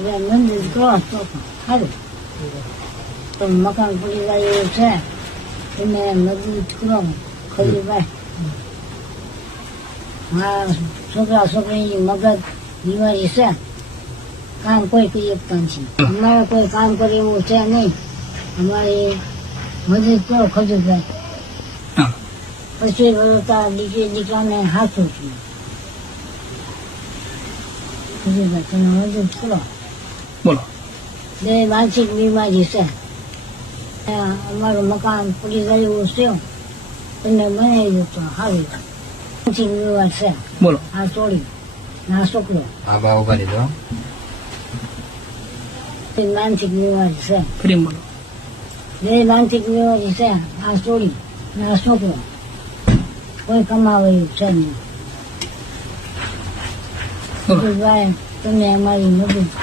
મંદિર કરો તો સારું. તો મકાન પડી જાય એવું છે, તમે મજબૂત કરો ખરીદભાઈ. હા, છોકરા છોકરીની મગજ બીમારી છે, કામ કોઈ કરી શકતા નથી. અમારે કોઈ કામ કરે એવું છે નહીં. અમારે મજૂર કરો ખજૂરભાઈ. પછી વળતા દીકરાને હાથું છું. ખજૂરભાઈ તમે મજૂર કરો. બોલો. બે માનસિક બીમારી છે. અમારું મકાન પડી ગયું છે, તમને બનાવી દો તો સારું. માનસિક બીમાર છે. બોલો. આ ચોરી આ છોકરો માનસિક બીમારી છે. ફરી બોલો. બે માનસિક બીમારી છે. આ ચોરી આ છોકરો કોઈ કમાવે એવું છે નહીં. બોલો. તમે અમારી મદદ